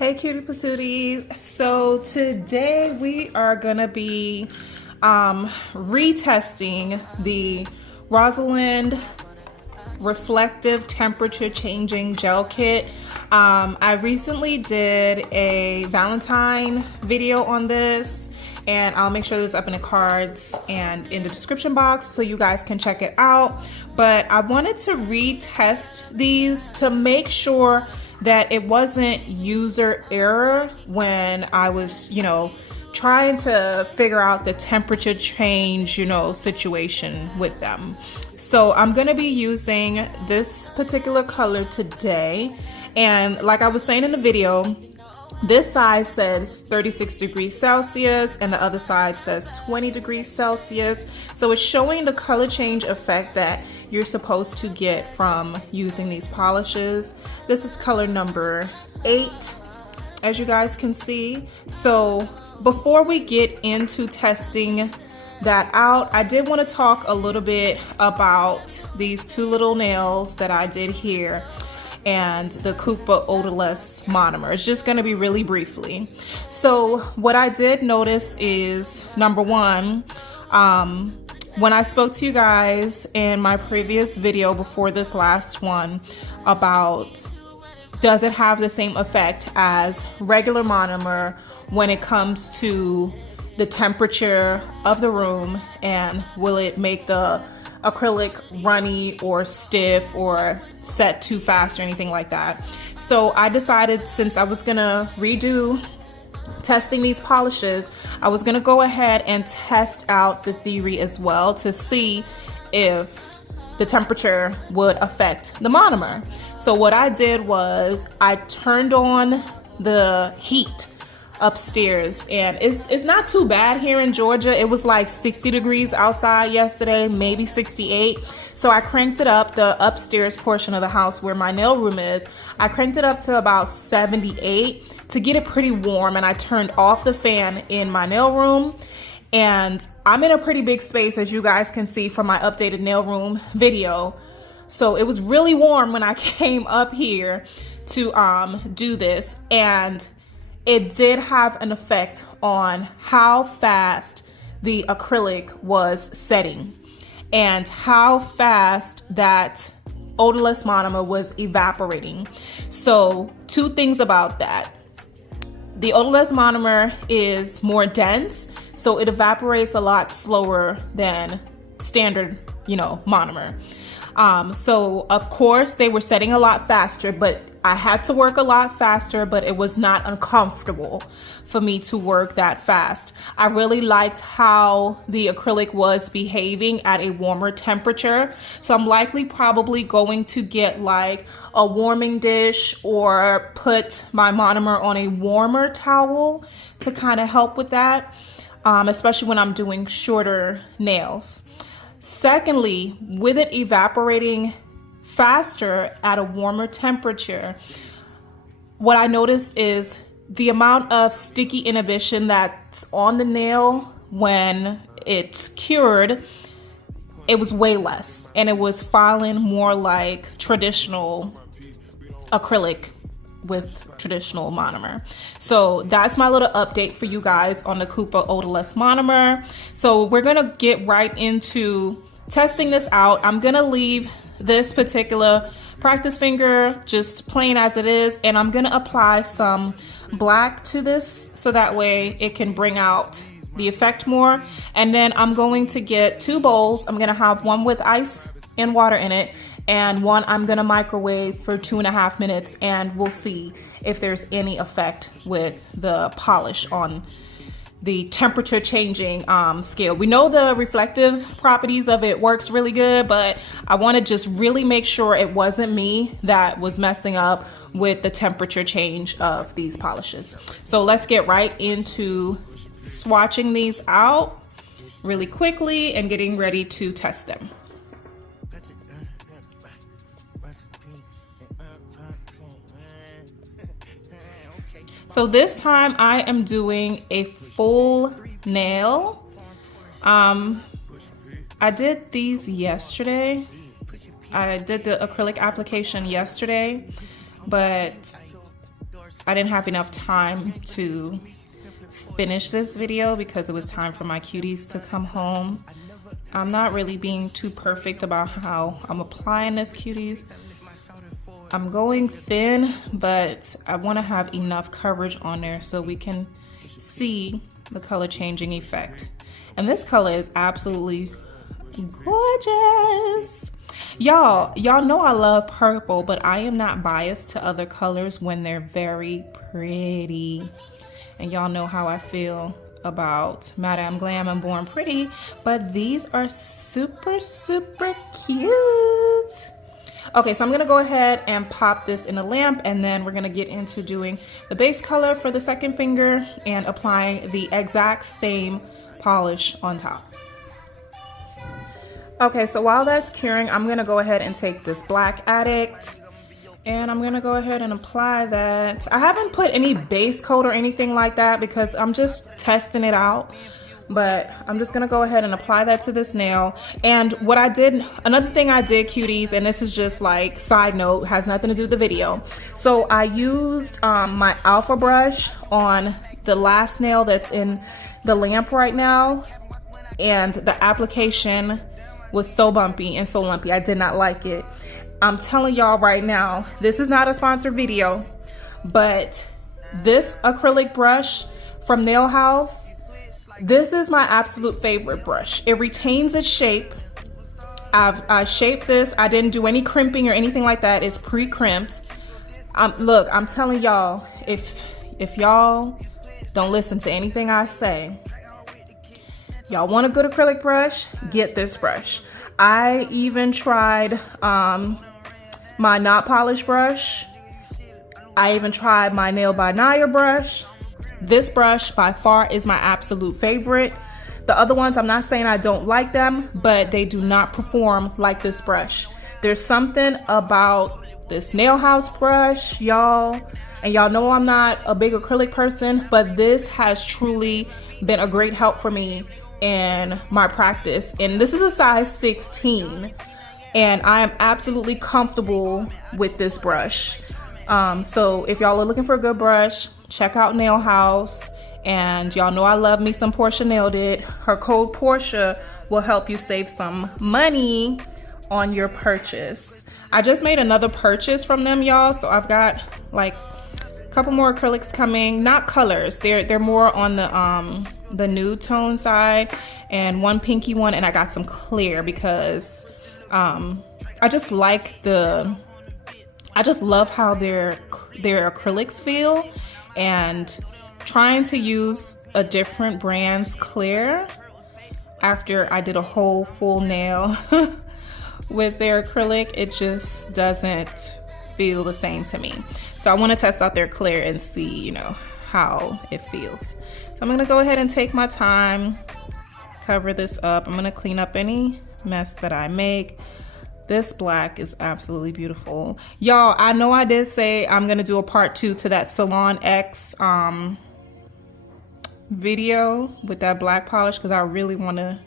Hey cutie patooties. So today we are gonna be retesting the Rosalind reflective temperature changing gel kit. I recently did a Valentine video on this, and I'll make sure this is up in the cards and in the description box so you guys can check it out. But I wanted to retest these to make sure that it wasn't user error when I was, trying to figure out the temperature change, situation with them. So I'm gonna be using this particular color today. And like I was saying in the video, this side says 36 degrees Celsius and the other side says 20 degrees Celsius. So it's showing the color change effect that you're supposed to get from using these polishes. This is color number 8, as you guys can see. So before we get into testing that out, I did want to talk a little bit about these two little nails that I did here and the Cooper odorless monomer. It's just going to be really briefly. So what I did notice is, number one, when I spoke to you guys in my previous video before this last one about does it have the same effect as regular monomer when it comes to the temperature of the room, and will it make the acrylic runny or stiff or set too fast or anything like that. So I decided, since I was gonna redo testing these polishes, I was gonna go ahead and test out the theory as well to see if the temperature would affect the monomer. So what I did was I turned on the heat upstairs, and it's not too bad here in Georgia. It was like 60 degrees outside yesterday, maybe 68. So I cranked it up, the upstairs portion of the house where my nail room is, I cranked it up to about 78 to get it pretty warm, and I turned off the fan in my nail room. And I'm in a pretty big space, as you guys can see from my updated nail room video. So it was really warm when I came up here to do this, and it did have an effect on how fast the acrylic was setting and how fast that odorless monomer was evaporating. So two things about that. The odorless monomer is more dense, so it evaporates a lot slower than standard, monomer. So of course they were setting a lot faster, but I had to work a lot faster, but it was not uncomfortable for me to work that fast. I really liked how the acrylic was behaving at a warmer temperature. So I'm likely probably going to get like a warming dish or put my monomer on a warmer towel to kind of help with that, especially when I'm doing shorter nails. Secondly, with it evaporating faster at a warmer temperature, what I noticed is the amount of sticky inhibition that's on the nail when it's cured, it was way less, and it was filing more like traditional acrylic with traditional monomer. So that's my little update for you guys on the Cooper odorless monomer. So we're gonna get right into testing this out. I'm gonna leave this particular practice finger just plain as it is, and I'm gonna apply some black to this so that way it can bring out the effect more. And then I'm going to get 2 bowls. I'm gonna have one with ice and water in it, and one I'm gonna microwave for 2.5 minutes, and we'll see if there's any effect with the polish on the temperature changing scale. We know the reflective properties of it works really good, but I want to just really make sure it wasn't me that was messing up with the temperature change of these polishes. So let's get right into swatching these out really quickly and getting ready to test them. So this time I am doing a full nail. I did these yesterday. I did the acrylic application yesterday, but I didn't have enough time to finish this video because it was time for my cuties to come home. I'm not really being too perfect about how I'm applying this, cuties. I'm going thin, but I want to have enough coverage on there so we can see the color changing effect. And this color is absolutely gorgeous. Y'all know I love purple, but I am not biased to other colors when they're very pretty. And y'all know how I feel about Madame Glam and Born Pretty, but these are super, super cute. Okay, so I'm gonna go ahead and pop this in a lamp, and then we're gonna get into doing the base color for the second finger and applying the exact same polish on top. Okay, so while that's curing, I'm gonna go ahead and take this Black Addict, and I'm gonna go ahead and apply that. I haven't put any base coat or anything like that because I'm just testing it out. But I'm just gonna go ahead and apply that to this nail. And what I did, another thing I did, cuties, and this is just like side note, has nothing to do with the video. So I used my alpha brush on the last nail that's in the lamp right now. And the application was so bumpy and so lumpy. I did not like it. I'm telling y'all right now, this is not a sponsored video, but this acrylic brush from Nail House, this is my absolute favorite brush. It retains its shape. I shaped this. I didn't do any crimping or anything like that. It's pre-crimped. Look, I'm telling y'all, if y'all don't listen to anything I say, y'all want a good acrylic brush, get this brush. I even tried my knot polish brush. I even tried my Nail by Naya brush. This brush by far is my absolute favorite. The other ones, I'm not saying I don't like them, but they do not perform like this brush. There's something about this Nail House brush, y'all, and y'all know I'm not a big acrylic person, but this has truly been a great help for me in my practice. And this is a size 16, and I am absolutely comfortable with this brush. So if y'all are looking for a good brush, check out Nail House. And y'all know I love me some Portia Nailed It. Her code Portia will help you save some money on your purchase. I just made another purchase from them, y'all. So I've got like a couple more acrylics coming. Not colors. They're more on the nude tone side, and one pinky one, and I got some clear because I just like I just love how their acrylics feel, and trying to use a different brand's clear after I did a whole full nail with their acrylic, it just doesn't feel the same to me. So I want to test out their clear and see, you know, how it feels. So I'm gonna go ahead and take my time, cover this up. I'm gonna clean up any mess that I make. This black is absolutely beautiful. Y'all, I know I did say I'm gonna do a part 2 to that Salon X video with that black polish, because I really wanna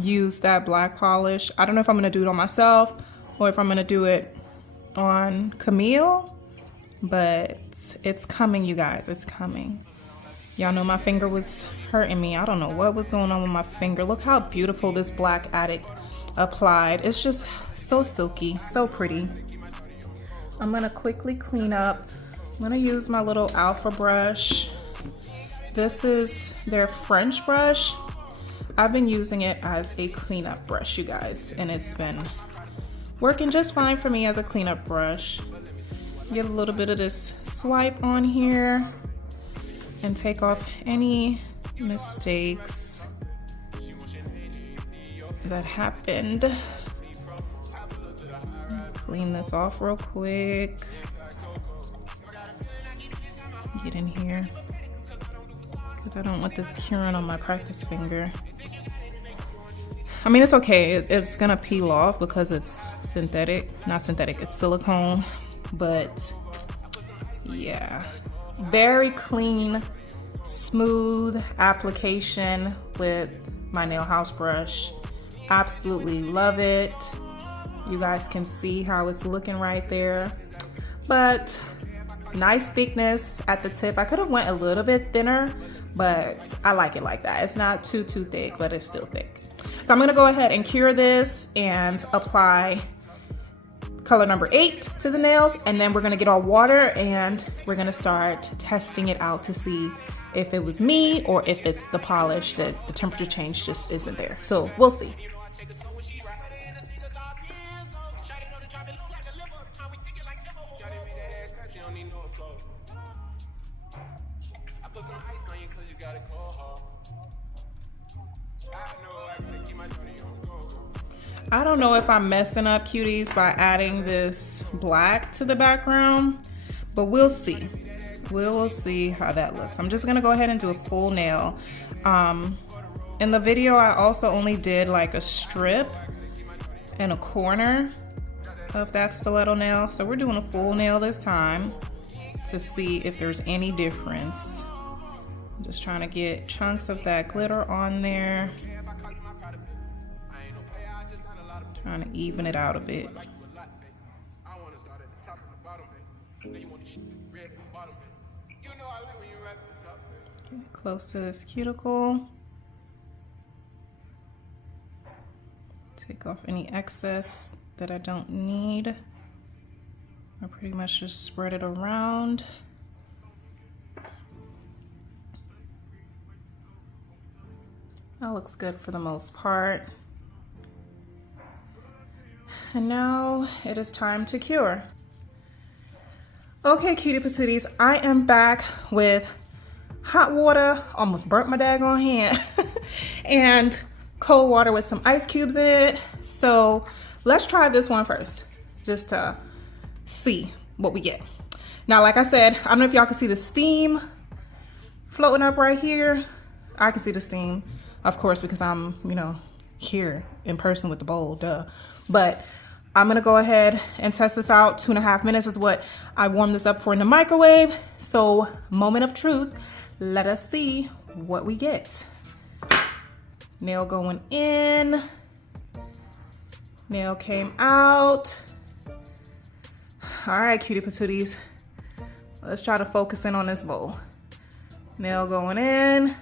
use that black polish. I don't know if I'm gonna do it on myself or if I'm gonna do it on Camille, but it's coming, you guys, it's coming. Y'all know my finger was hurting me. I don't know what was going on with my finger. Look how beautiful this Black Addict applied. It's just so silky, so pretty. I'm gonna quickly clean up. I'm gonna use my little Alpha brush. This is their French brush. I've been using it as a cleanup brush, you guys, and it's been working just fine for me as a cleanup brush. Get a little bit of this swipe on here and take off any mistakes that happened. Clean this off real quick. Get in here, because I don't want this curing on my practice finger. I mean, it's okay. It's gonna peel off because it's synthetic. Not synthetic, it's silicone. But yeah, very clean, smooth application with my Nail House brush. Absolutely love it. You guys can see how it's looking right there. But Nice thickness at the tip. I could have went a little bit thinner, but I like it like that. It's not too thick, but it's still thick. So I'm gonna go ahead and cure this and apply color number 8 to the nails, and then we're gonna get our water and we're gonna start testing it out to see if it was me or if it's the polish that the temperature change just isn't there. So we'll see. I don't know if I'm messing up, cuties, by adding this black to the background, but we'll see. We'll see how that looks. I'm just gonna go ahead and do a full nail. In the video, I also only did like a strip and a corner of that stiletto nail. So we're doing a full nail this time to see if there's any difference. I'm just trying to get chunks of that glitter on there. Trying to even it out a bit. Get close to this cuticle. Take off any excess that I don't need. I pretty much just spread it around. That looks good for the most part. And now it is time to cure. Okay, cutie patooties, I am back with hot water, almost burnt my daggone hand, and cold water with some ice cubes in it. So let's try this one first, just to see what we get. Now, like I said, I don't know if y'all can see the steam floating up right here. I can see the steam, of course, because I'm, you know, here in person with the bowl, duh. But I'm gonna go ahead and test this out. 2.5 minutes is what I warmed this up for in the microwave. So, moment of truth, let us see what we get. Nail going in, nail came out. All right, cutie patooties, let's try to focus in on this bowl. Nail going in,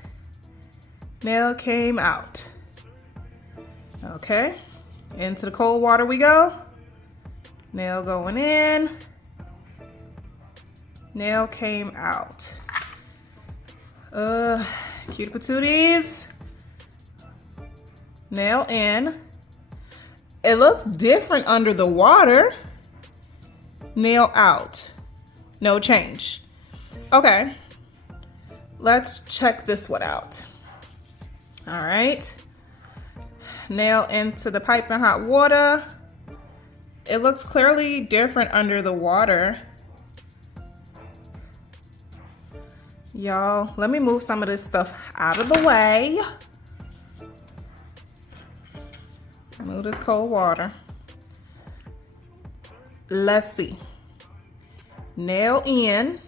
nail came out. Okay. Into the cold water we go. Nail going in. Nail came out. Cutie patooties. Nail in. It looks different under the water. Nail out. No change. Okay. Let's check this one out. All right. Nail into the piping hot water. It looks clearly different under the water. Y'all, let me move some of this stuff out of the way. Move this cold water. Let's see. Nail in.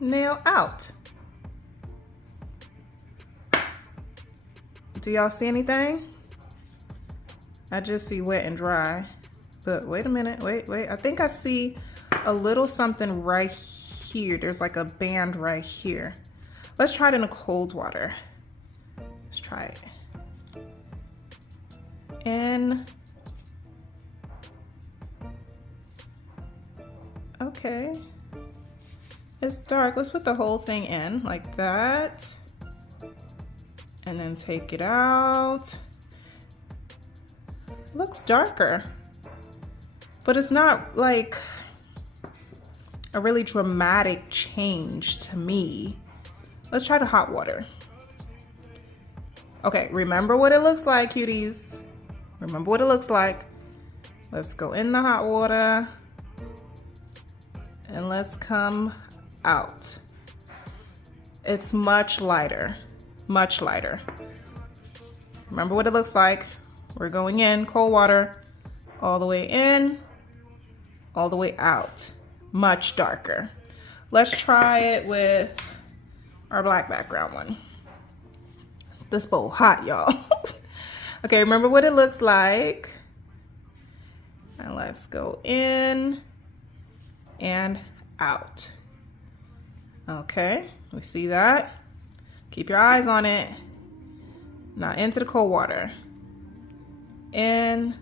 Nail out. Do y'all see anything? I just see wet and dry. But wait a minute, wait. I think I see a little something right here. There's like a band right here. Let's try it in the cold water. Let's try it. In. Okay. It's dark. Let's put the whole thing in like that. And then take it out. Looks darker, but it's not like a really dramatic change to me. Let's try the hot water. Okay, remember what it looks like, cuties. Remember what it looks like. Let's go in the hot water and let's come out. It's much lighter. Much lighter. Remember what it looks like. We're going in cold water, all the way in, all the way out. Much darker. Let's try it with our black background one. This bowl hot, y'all. Okay, remember what it looks like. And let's go in, and out. Okay, we see that. Keep your eyes on it. Now into the cold water. In,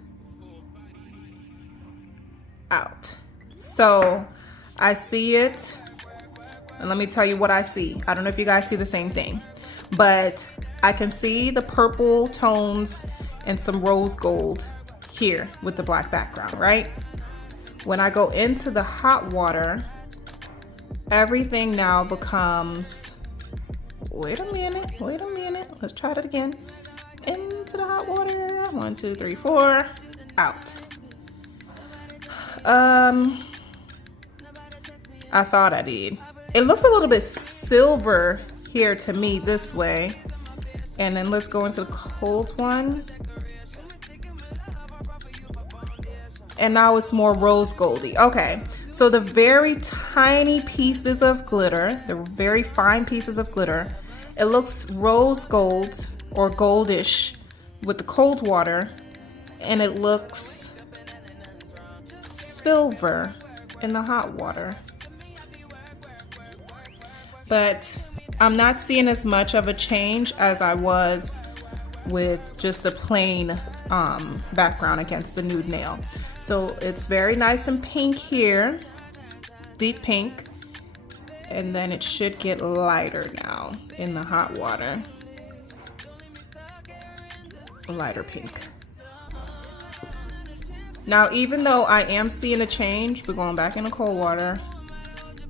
out. So I see it, and let me tell you what I see. I don't know if you guys see the same thing, but I can see the purple tones and some rose gold here with the black background, right? When I go into the hot water, everything now becomes, wait a minute, let's try that again. Into the hot water, 1, 2, 3, 4, out. I thought I did. It looks a little bit silver here to me this way. And then let's go into the cold one. And now it's more rose goldy. Okay, so the very tiny pieces of glitter, the very fine pieces of glitter, it looks rose gold or goldish with the cold water, and it looks silver in the hot water. But I'm not seeing as much of a change as I was with just a plain background against the nude nail. So it's very nice and pink here, deep pink, and then it should get lighter now in the hot water. Lighter pink. Now, even though I am seeing a change, we're going back in the cold water,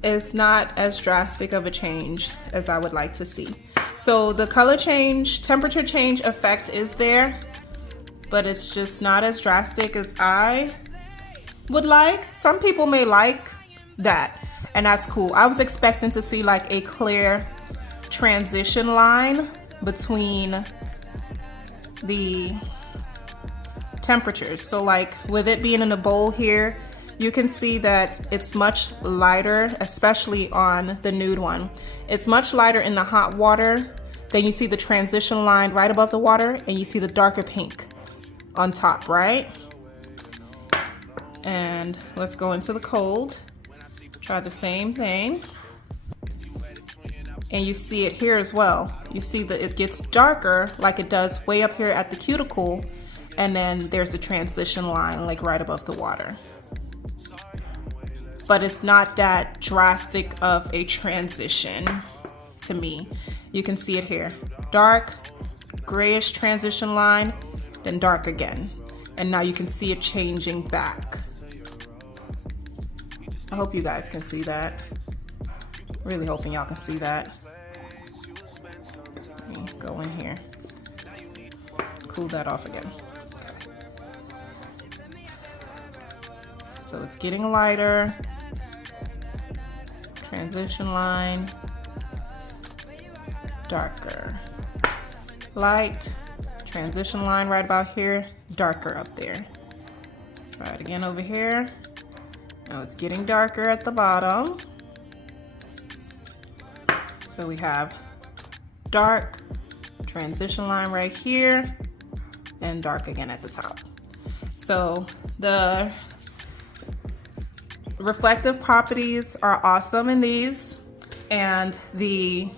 it's not as drastic of a change as I would like to see. So the color change, temperature change effect is there, but it's just not as drastic as I would like. Some people may like that, and that's cool. I was expecting to see like a clear transition line between the temperatures. So like with it being in a bowl here, you can see that it's much lighter, especially on the nude one. It's much lighter in the hot water. Then you see the transition line right above the water, and you see the darker pink on top, right? And let's go into the cold. Try the same thing. And you see it here as well. You see that it gets darker like it does way up here at the cuticle, and then there's the transition line like right above the water. But it's not that drastic of a transition to me. You can see it here. Dark, grayish transition line, then dark again. And now you can see it changing back. I hope you guys can see that. Really hoping y'all can see that. Go in here. Cool that off again. So it's getting lighter. Transition line. Darker. Light. Transition line right about here. Darker up there. Try it again over here. Now it's getting darker at the bottom. So we have dark, transition line right here, and dark again at the top. So the reflective properties are awesome in these, and the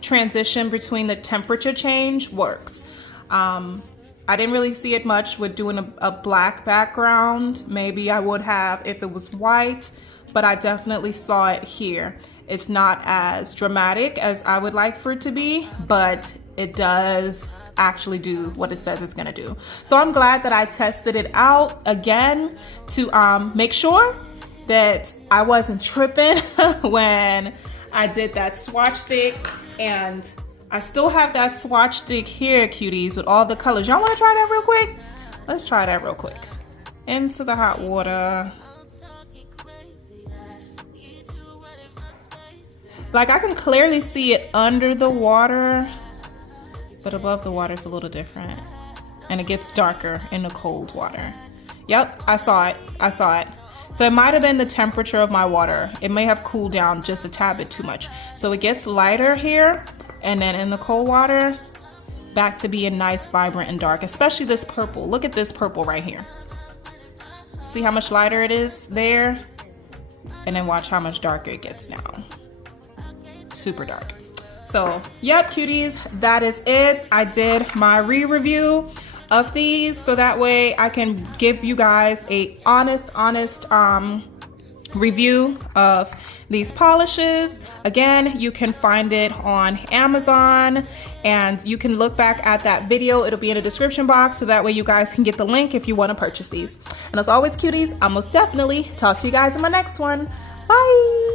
transition between the temperature change works. I didn't really see it much with doing a black background. Maybe I would have if it was white, but I definitely saw it here. It's not as dramatic as I would like for it to be, but it does actually do what it says it's gonna do. So I'm glad that I tested it out again to make sure that I wasn't tripping when I did that swatch stick. And I still have that swatch stick here, cuties, with all the colors. Y'all wanna try that real quick? Let's try that real quick. Into the hot water. Like I can clearly see it under the water, but above the water it's a little different. And it gets darker in the cold water. Yep, I saw it, I saw it. So it might have been the temperature of my water. It may have cooled down just a tad bit too much. So it gets lighter here, and then in the cold water, back to being nice, vibrant, and dark, especially this purple. Look at this purple right here. See how much lighter it is there? And then watch how much darker it gets now. Super dark. So, yep, cuties, that is it. I did my re-review of these so that way I can give you guys a honest review of these polishes. Again, you can find it on Amazon, and you can look back at that video. It'll be in the description box, so that way you guys can get the link if you want to purchase these. And as always, cuties, I'll most definitely talk to you guys in my next one. Bye!